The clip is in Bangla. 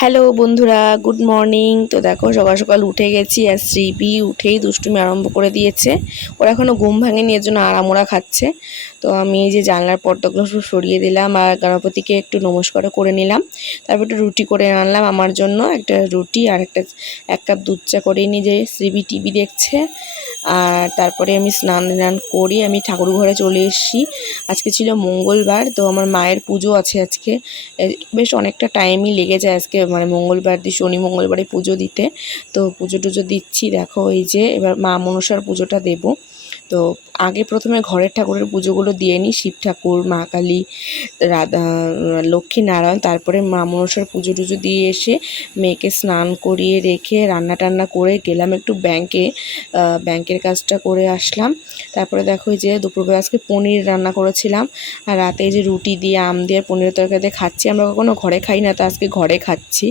হ্যালো বন্ধুরা, গুড মর্নিং। তো দেখো সকাল সকাল উঠে গেছি আর শ্রীবি উঠেই দুষ্টুমি আরম্ভ করে দিয়েছে। ওরা এখনও ঘুম ভাঙেনি, এর জন্য আড়ামোড়া খাচ্ছে। তো আমি এই যে জানলার পর্দাগুলো সব সরিয়ে দিলাম আর গণপতিকে একটু নমস্কারও করে নিলাম। তারপর একটু রুটি করে আনলাম আমার জন্য, একটা রুটি আর এক কাপ দুধ চা করে নিয়ে যে শ্রীবি টিভি দেখছে। আর তারপরে আমি স্নান টান করি আমি ঠাকুর ঘরে চলে এসেছি। আজকে ছিল মঙ্গলবার, তো আমার মায়ের পুজো আছে আজকে। বেশ অনেকটা টাইমই লেগে যায় আজকে, মানে মঙ্গলবার দিয়ে শনি মঙ্গলবারে পুজো দিতে। তো পুজো টুজো দিচ্ছি, দেখো এই যে এবার মা মনসার পুজোটা দেব। তো আগে প্রথমে ঘরের ঠাকুরের পুজোগুলো দিয়ে নিই, শিব ঠাকুর, মা কালী, রাধা, লক্ষ্মী নারায়ণ। তারপরে মা মনসার পুজো টুজো দিয়ে এসে মেয়েকে স্নান করিয়ে রেখে রান্না টান্না করে গেলাম একটু ব্যাংকে। ব্যাংকের কাজটা করে আসলাম। তারপরে দেখো এই যে দুপুরবেলা আজকে পনির রান্না করেছিলাম। আর রাতে এই যে রুটি দিয়ে আম দিয়ে পনিরের তরকারি দিয়ে খাচ্ছি। আমরা কখনো ঘরে খাই না, তো আজকে ঘরে খাচ্ছি।